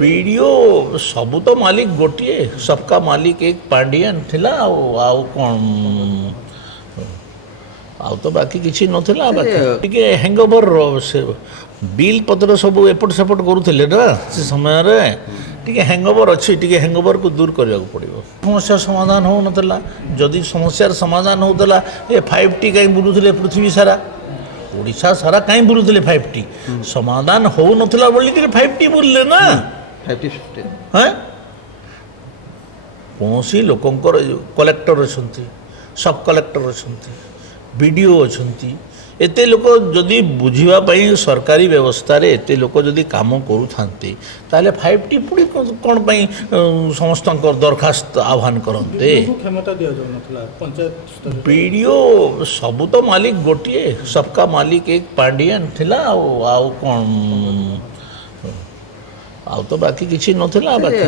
video सबू तो मालिक गोटे सबका मालिक एक पांडियन थिला आउ कौन आउ तो बाकी किसी नथिला बाकी हैंगओवर से बिल पत्र सब एपट सेपट करूले ना से समय रे टिके हैंगओवर अच्छी टिके हैंगओवर को दूर करने को पड़ो समस्या समाधान हो नथिला जदि समस्यार समाधान होता ये 5T कहीं बुलूले पृथ्वी सारा ओडिशा सारा कहीं बुलूले 5T समाधान हो नथिला बोली 5T बुलले ना 5T हाँ कौन सी लोकंकर कलेक्टर अच्छा सब कलेक्टर अच्छा बीडीओ अच्छा एते लोक जदि बुझापी सरकारी व्यवस्था रे एते लोक जदि काम करूथांते ताले 5T पुणी कौन पाई समस्त दरखास्त आह्वान करते क्षमता दिया जाऊ नथला पंचायत बीडीओ सबू तो मालिक गोटे सबका मालिक एक पांडियन थिला आउ कौन आउ तो बाकी किसी नथिला बाकी